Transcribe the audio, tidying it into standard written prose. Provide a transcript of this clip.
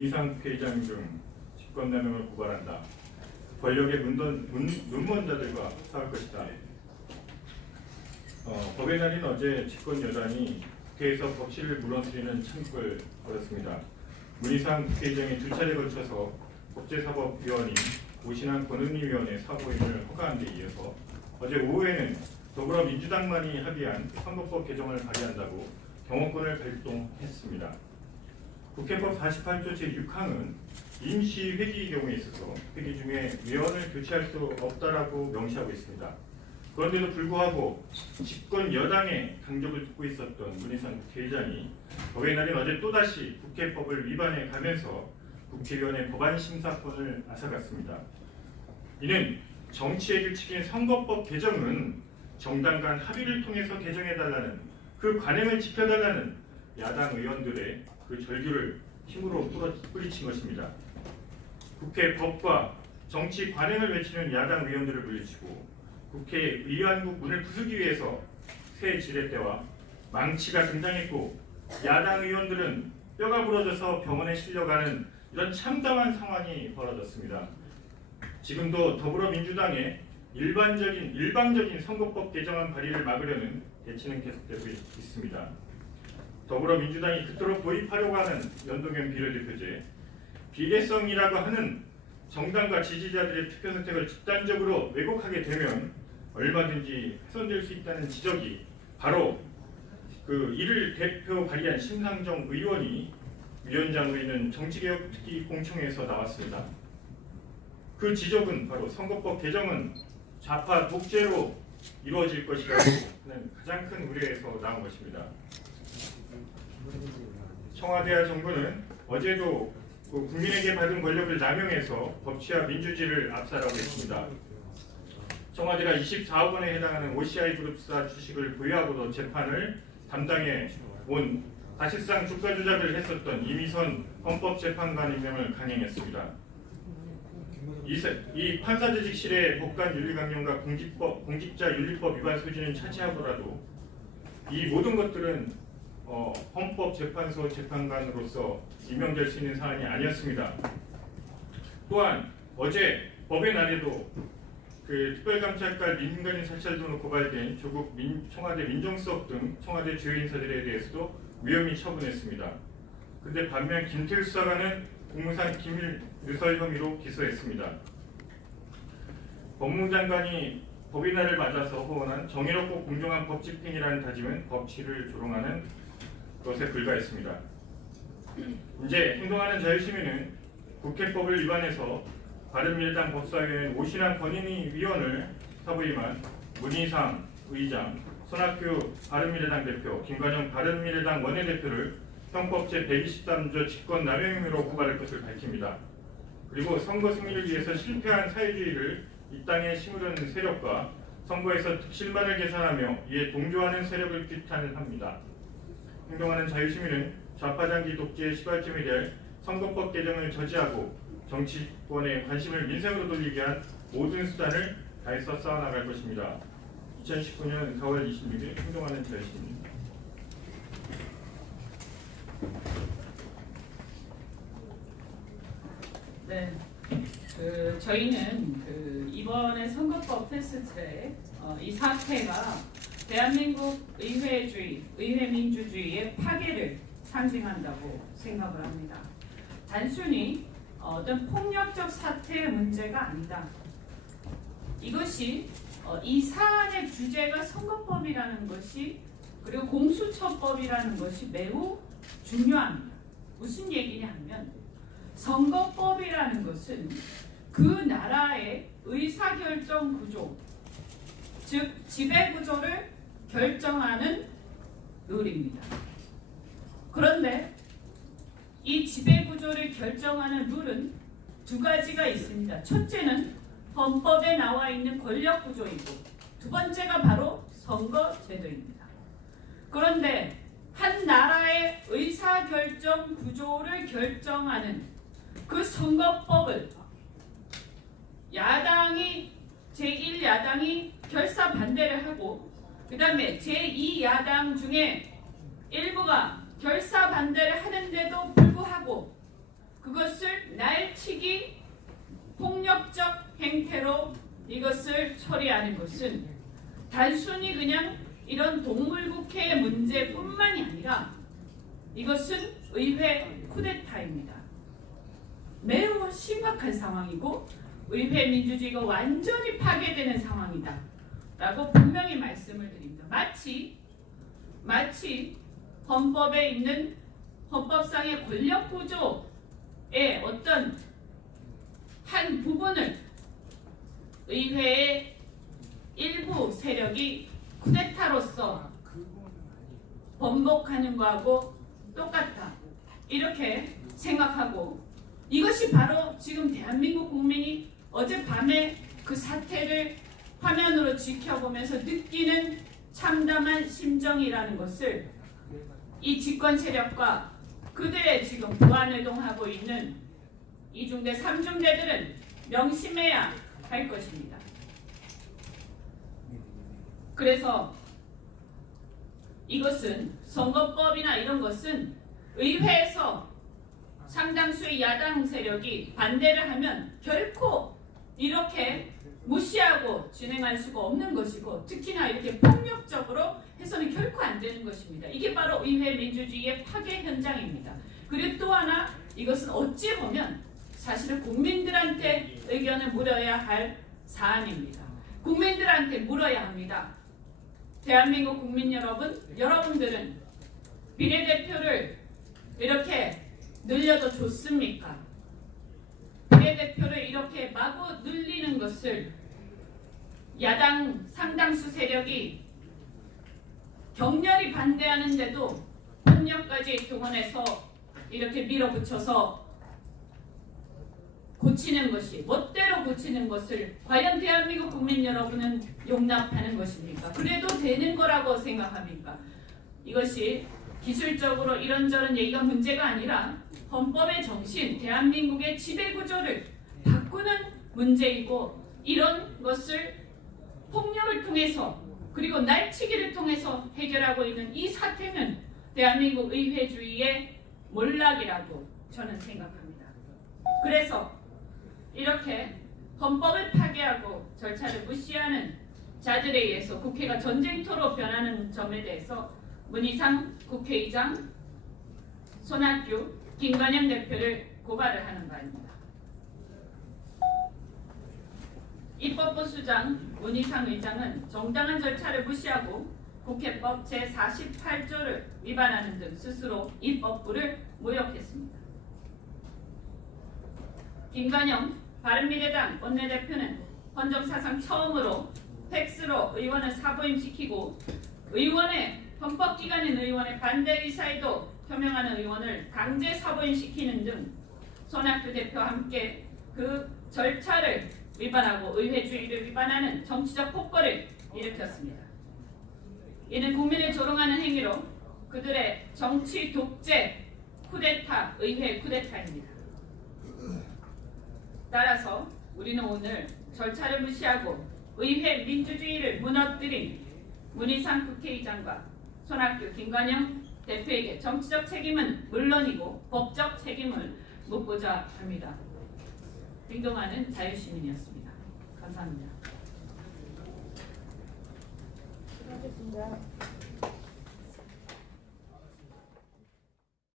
이상 피해자인 등 직권남용을 고발한다. 권력의 눈먼자들과 싸울 것이다. 법의 날인 어제 집권 여당이 국회에서 법치를 무너뜨리는 참극을 벌였습니다. 문희상 국회의장이 두 차례 걸쳐서 국제사법위원회 오신환 권은희위원회 사보임을 허가한 데 이어서 어제 오후에는 더불어민주당만이 합의한 선거법 개정을 발의한다고 경호권을 발동했습니다. 국회법 48조 제6항은 임시 회기의 경우에 있어서 회기 중에 위원을 교체할 수 없다라고 명시하고 있습니다. 그런데도 불구하고 집권 여당의 강적을 듣고 있었던 문희상 국회의장이 법의 날인 어제 또다시 국회법을 위반해 가면서 국회의원의 법안 심사권을 앗아갔습니다. 이는 정치의 규칙인 선거법 개정은 정당 간 합의를 통해서 개정해달라는 그 관행을 지켜달라는 야당 의원들의 그 절규를 힘으로 뿌리친 것입니다. 국회 법과 정치 관행을 외치는 야당 의원들을 물리치고 국회 의원국 문을 부수기 위해서 새 지렛대와 망치가 등장했고 야당 의원들은 뼈가 부러져서 병원에 실려가는 이런 참담한 상황이 벌어졌습니다. 지금도 더불어민주당의 일방적인 선거법 개정안 발의를 막으려는 대치는 계속되고 있습니다. 더불어민주당이 그토록 도입하려고 하는 연동형 비례대표제, 비례성이라고 하는 정당과 지지자들의 투표 선택을 집단적으로 왜곡하게 되면 얼마든지 훼손될 수 있다는 지적이 바로 이를 대표 발의한 심상정 의원이 위원장으로 있는 정치개혁 특위 공청회에서 나왔습니다. 그 지적은 바로 선거법 개정은 좌파 독재로 이루어질 것이라고 하는 가장 큰 우려에서 나온 것입니다. 청와대와 정부는 어제도 국민에게 받은 권력을 남용해서 법치와 민주주의를 압살하고 있습니다. 청와대가 24억 원에 해당하는 OCI 그룹사 주식을 보유하고도 재판을 담당해 온 사실상 주가 조작을 했었던 이미선 헌법재판관 임명을 강행했습니다. 이 판사재직실의 법관윤리강령과 공직자윤리법 위반 소지는 차치하더라도 이 모든 것들은 헌법재판소 재판관으로서 임명될 수 있는 사안이 아니었습니다. 또한 어제 법의 날에도 특별감찰관 민간인 사찰 등으로 고발된 조국 청와대 민정수석 등 청와대 주요 인사들에 대해서도 무혐의 처분했습니다. 그런데 반면 김태우 수사관은 공무상 기밀 누설 혐의로 기소했습니다. 법무부 장관이 법의 날을 맞아서 호언한 정의롭고 공정한 법 집행이라는 다짐은 법치를 조롱하는 것에 불과했습니다. 이제 행동하는 자유시민은 국회법을 위반해서 바른미래당 법사위원 오신환 권은희 위원을 사부임한 문희상 의장, 손학규 바른미래당 대표, 김관영 바른미래당 원내대표를 형법 제123조 직권남용 혐의로 고발할 것을 밝힙니다. 그리고 선거 승리를 위해서 실패한 사회주의를 이 땅에 심으려는 세력과 선거에서 득실만을 계산하며 이에 동조하는 세력을 규탄합니다. 행동하는 자유시민은 좌파장기 독재의 시발점이 될 선거법 개정을 저지하고 정치권의 관심을 민생으로 돌리게 한 모든 수단을 다해서 쌓아나갈 것입니다. 2019년 4월 26일 행동하는 자유시민입니다. 네, 저희는 이번에 선거법 패스트트랙 이 사태가 대한민국 의회주의, 의회민주주의의 파괴를 상징한다고 생각을 합니다. 단순히 어떤 폭력적 사태의 문제가 아니다. 이것이 이 사안의 주제가 선거법이라는 것이 그리고 공수처법이라는 것이 매우 중요합니다. 무슨 얘기냐 하면 선거법이라는 것은 그 나라의 의사결정 구조, 즉 지배구조를 결정하는 룰입니다. 그런데 이 지배구조를 결정하는 룰은 두 가지가 있습니다. 첫째는 헌법에 나와 있는 권력구조이고 두 번째가 바로 선거제도입니다. 그런데 한 나라의 의사결정 구조를 결정하는 그 선거법을 제1야당이 결사 반대를 하고 그 다음에 제2야당 중에 일부가 결사 반대를 하는데도 불구하고 날치기 폭력적 행태로 이것을 처리하는 것은 단순히 그냥 이런 동물국회의 문제뿐만이 아니라 이것은 의회 쿠데타입니다. 매우 심각한 상황이고 의회 민주주의가 완전히 파괴되는 상황이다 라고 분명히 말씀을 드립니다. 마치 헌법에 있는 헌법상의 권력 구조의 어떤 한 부분을 의회의 일부 세력이 쿠데타로서 번복하는 거하고 똑같다. 이렇게 생각하고 이것이 바로 지금 대한민국 국민이 어젯밤에 그 사태를 화면으로 지켜보면서 느끼는 참담한 심정이라는 것을 이 집권 세력과 그들의 지금 부안회동하고 있는 이중대, 삼중대들은 명심해야 할 것입니다. 그래서 이것은 선거법이나 이런 것은 의회에서 상당수의 야당 세력이 반대를 하면 결코 이렇게 무시하고 진행할 수가 없는 것이고 특히나 이렇게 폭력적으로 해서는 결코 안 되는 것입니다. 이게 바로 의회 민주주의의 파괴 현장입니다. 그리고 또 하나 이것은 어찌 보면 사실은 국민들한테 의견을 물어야 할 사안입니다. 국민들한테 물어야 합니다. 대한민국 국민 여러분, 여러분들은 비례대표를 이렇게 늘려도 좋습니까? 비례대표를 이렇게 마구 늘리는 것을 야당 상당수 세력이 격렬히 반대하는데도 폭력까지 동원해서 이렇게 밀어붙여서 고치는 것이 멋대로 고치는 것을 과연 대한민국 국민 여러분은 용납하는 것입니까? 그래도 되는 거라고 생각합니까? 이것이 기술적으로 이런저런 얘기가 문제가 아니라 헌법의 정신, 대한민국의 지배구조를 바꾸는 문제이고 이런 것을 폭력을 통해서 그리고 날치기를 통해서 해결하고 있는 이 사태는 대한민국 의회주의의 몰락이라고 저는 생각합니다. 그래서 이렇게 헌법을 파괴하고 절차를 무시하는 자들에 의해서 국회가 전쟁터로 변하는 점에 대해서 문희상 국회의장, 손학규, 김관영 대표를 고발을 하는 바입니다. 입법부수장 문희상 의장은 정당한 절차를 무시하고 국회법 제48조를 위반하는 등 스스로 입법부를 모욕했습니다. 김관영 바른미래당 원내대표는 헌정사상 처음으로 팩스로 의원을 사보임시키고 의원의 헌법기관인 의원의 반대 의사에도 표명하는 의원을 강제 사보임시키는 등 손학규 대표와 함께 그 절차를 위반하고 의회주의를 위반하는 정치적 폭거를 일으켰습니다. 이는 국민을 조롱하는 행위로 그들의 정치 독재 쿠데타, 의회 쿠데타입니다. 따라서 우리는 오늘 절차를 무시하고 의회 민주주의를 무너뜨린 문희상 국회의장과 손학규, 김관영 대표에게 정치적 책임은 물론이고 법적 책임을 묻고자 합니다. 행동하는 자유시민이었습니다. 감사합니다. 수고하셨습니다.